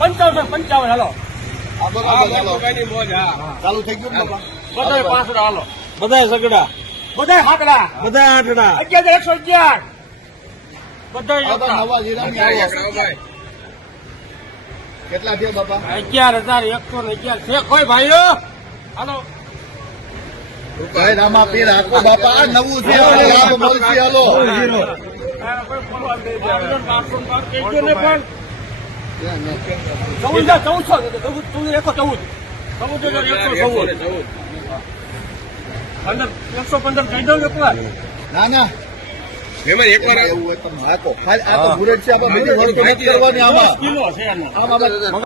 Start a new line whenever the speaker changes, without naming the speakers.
પંચાવન પંચાવન હાલો.
ચાલુ થઈ ગયું
બધા? પાંસડા હાલો
બધા સગડા
બધા હાકડા
બધા આટડા
અગિયાર એકસો અગિયાર બધાય
આ તો
એકલા.
નવા જીરાની આવ્યા. કેટલા થયા બાપા?
અગિયાર હજાર એકસો ને અગિયાર. છે કોઈ ભાઈઓ? હાલો.
ભાઈ રામા પીર આખો બાપા. આ નવું છે હાલો
ચૌદ હજાર. ચૌદ ચૌદ એકસો ચૌદ. ચૌદ હજાર એકસો ચૌદ પંદર એકસો પંદર કહી દો એકવાર.
ના ના. એવું હોય તો નાખો. આ તો બુલેટ છે નથી કરવાની આમાં. આમાં